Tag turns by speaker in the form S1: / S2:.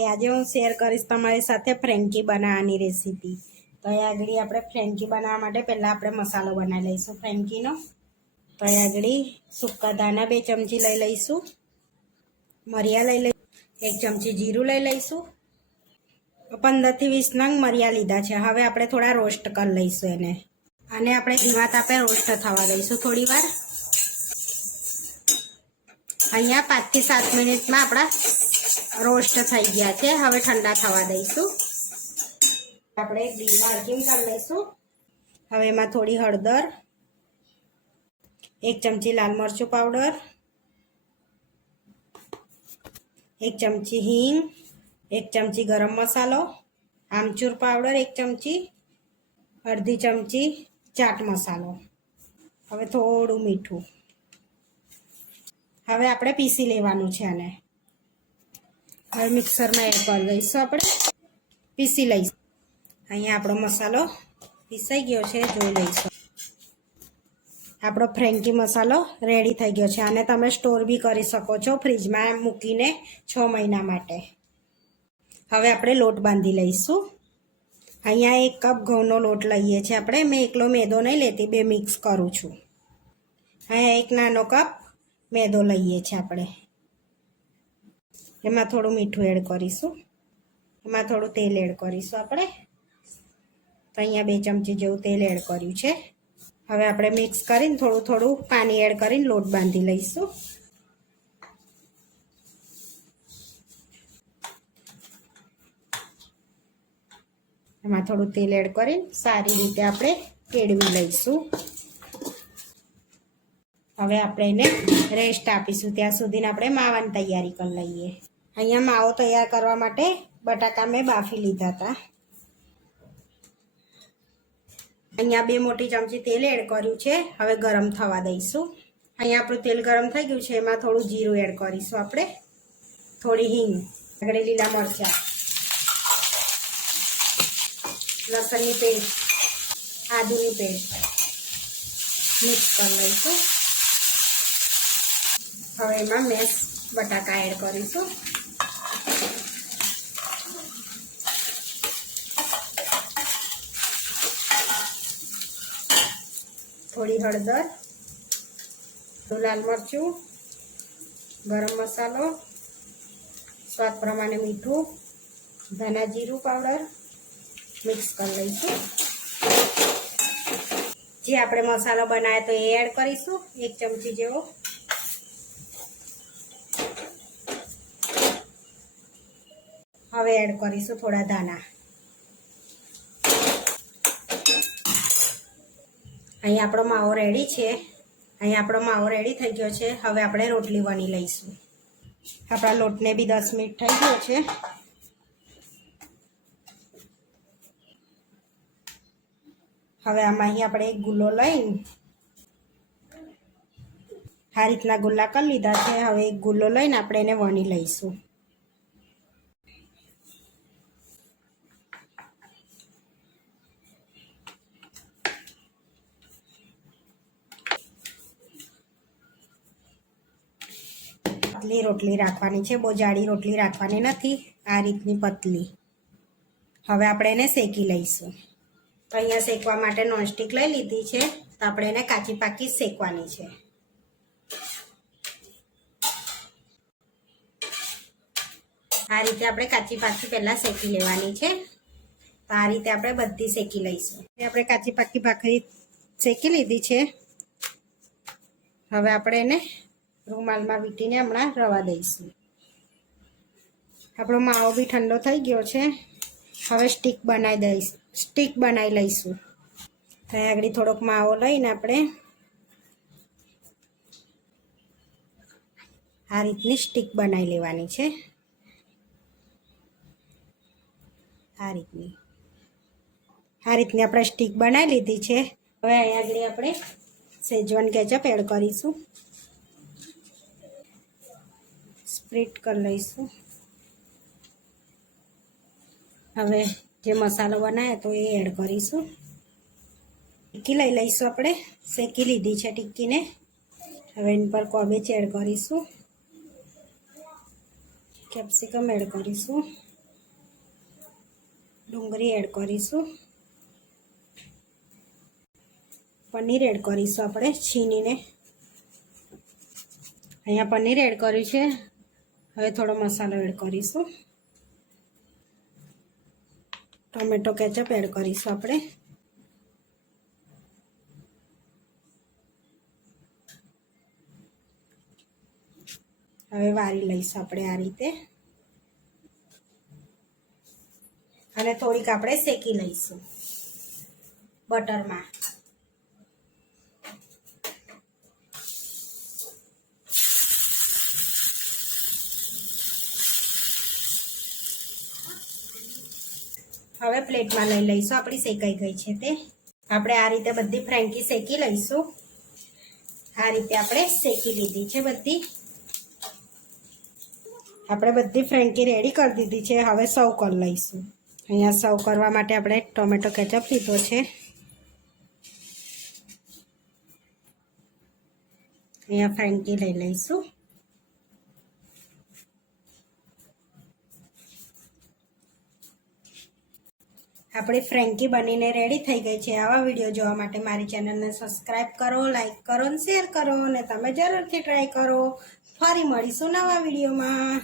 S1: હાય આજે હું શેર કરીશ તમારી સાથે ફ્રેન્કી બનાવવાની રેસીપી તો એ આગળ આપણે ફ્રેન્કી બનાવવા માટે પહેલાં આપણે મસાલો બનાવી લઈશું ફ્રેન્કીનો. તો એ આગળ સૂકા દાણા બે ચમચી લઈ લઈશું. મરિયા લઈ લઈ, એક ચમચી જીરું લઈ લઈશું. પંદરથી વીસ નંગ મરિયા લીધા છે. હવે આપણે થોડા રોસ્ટ કરી લઈશું એને. અને આપણે ધીમા તાપે રોસ્ટ થવા દઈશું થોડી વાર. અહીંયા પાંચથી સાત મિનિટમાં આપણા રોસ્ટ થઈ ગયા છે. હવે ઠંડા થવા દઈશું. આપણે વાળકીમ કરી લઈશું. હવે એમાં થોડી હળદર, એક ચમચી લાલ મરચું પાવડર, એક ચમચી હિંગ, એક ચમચી ગરમ મસાલો, આમચૂર પાવડર એક ચમચી, અડધી ચમચી ચાટ મસાલો. હવે થોડું મીઠું. હવે આપણે પીસી લેવાનું છે આને. હવે મિક્સરમાં એડ કરી દઈશું આપણે. પીસી લઈશું. અહીંયા આપણો મસાલો પીસાઈ ગયો છે, જોઈ લઈશું. આપણો ફ્રેન્કી મસાલો રેડી થઈ ગયો છે. આને તમે સ્ટોર બી કરી શકો છો ફ્રીજમાં મૂકીને છ મહિના માટે. હવે આપણે લોટ બાંધી લઈશું. અહીંયા એક કપ ઘઉંનો લોટ લઈએ છીએ આપણે. મેં એકલો મેદો નહીં લેતી, બે મિક્સ કરું છું. અહીંયા એક નાનો કપ મેદો લઈએ છીએ આપણે. એમાં થોડું મીઠું એડ કરીશું. એમાં થોડું તેલ એડ કરીશું આપણે. તો અહીંયા બે ચમચી જેવું તેલ એડ કર્યું છે. હવે આપણે મિક્સ કરીને થોડું થોડું પાણી એડ કરીને લોટ બાંધી લઈશું. એમાં થોડું તેલ એડ કરીને સારી રીતે આપણે કેળવી લઈશું. હવે આપણે એને રેસ્ટ આપીશું. ત્યાં સુધીને આપણે માવાની તૈયારી કરી લઈએ. અહીંયા માવો તૈયાર કરવા માટે બટાકા મેં બાફી લીધા હતા. અહીંયા બે મોટી ચમચી તેલ એડ કર્યું છે. હવે ગરમ થવા દઈશું. અહીંયા આપણું તેલ ગરમ થઈ ગયું છે. એમાં થોડું જીરું એડ કરીશું આપણે. થોડી હિંગ, આગળ લીલા મરચાં, લસણની પેસ્ટ, આદુની પેસ્ટ મિક્સ કરી લઈશું. હવે એમાં મેશ બટાકા એડ કરીશું. થોડી હળદર લાલ મરચું, ગરમ મસાલો, સ્વાદ પ્રમાણે મીઠું ધાના જીરું પાવડર મિક્સ કરી લઈશું. જે આપણે મસાલો બનાવ્યો તો એ એડ કરીશું, એક ચમચી જેવો. હવે એડ કરીશું થોડા દાણા અહીં આપણો માવો રેડી છે. અહીં આપણો માવો રેડી થઈ ગયો છે. હવે આપણે રોટલી વણી લઈશું. આપણા લોટને બી દસ મિનિટ થઈ ગયો છે. હવે આમાં અહીં આપણે એક ગુલ્લો લઈને આ રીતના ગુલ્લા કરી લીધા છે. હવે એક ગુલ્લો લઈને આપણે એને વણી લઈશું. પતલી રોટલી રાખવાની છે, બહુ જાડી રોટલી રાખવાની નથી, આ રીતની પતલી. હવે આપણે એને શેકી લઈશું. તો અહીંયા શેકવા માટે નોનસ્ટિક લઈ લીધી છે, તો આપણે એને કાચી પાકી શેકવાની છે. આ રીતે આપણે કાચી પાકી પહેલાં શેકી લેવાની છે. તો આ રીતે આપણે બધી શેકી લઈશું. આપણે કાચી પાકી ભાખરી શેકી લીધી છે. હવે આપણે એને રૂમાલમાં વીટીને હમણાં રવા દઈશું. આપણો માવો બી ઠંડો થઈ ગયો છે. હવે સ્ટીક બનાવી દઈશ. સ્ટીક બનાવી લઈશું. ત્યાં આગળ થોડોક માવો લઈને આપણે આ રીતની સ્ટીક બનાવી લેવાની છે. આ રીતની. આ રીતની આપણે સ્ટીક બનાવી લીધી છે. હવે અહીંયા આગળ આપણે સેજવાન કેચઅપ એડ કરીશું. સ્પ્રેડ કરી લઈશું. હવે જે મસાલો બનાવ્યો તો એ એડ કરીશું. ટિક્કી લઈ લઈશું આપણે. શેકી લીધી છે ટિક્કીને હવે એની પર કોબેજ એડ કરીશું. કેપ્સિકમ એડ કરીશું. ડુંગળી એડ કરીશું. પનીર એડ કરીશું આપણે છીનીને અહીંયા પનીર એડ કર્યું છે. હવે થોડો મસાલો એડ કરીશું. ટોમેટો કેચઅપ એડ કરીશું આપણે. હવે વારી લઈશું આપણે આ રીતે. અને થોડીક આપણે શેકી લઈશું. બટરમાં. હવે પ્લેટમાં લઈ લઈશું આપણી શેકાઈ ગઈ છે તે. આપણે આ રીતે બધી ફ્રેન્કી શેકી લઈશું. આ રીતે આપણે શેકી લીધી છે બધી. આપણે બધી ફ્રેન્કી રેડી કરી દીધી છે. હવે સર્વ કરી લઈશું. અહીંયા સર્વ કરવા માટે આપણે ટોમેટો કેચઅપ લીધો છે. અહીંયા ફ્રેન્કી લઈ લઈશું. આપણી ફ્રેન્કી બનીને રેડી થઈ ગઈ છે. આવા વીડિયો જોવા માટે મારી ચેનલને સબસ્ક્રાઈબ કરો લાઈક કરો અને શેર કરો અને તમે જરૂરથી ટ્રાય કરો. ફરી મળીશું નવા વિડીયોમાં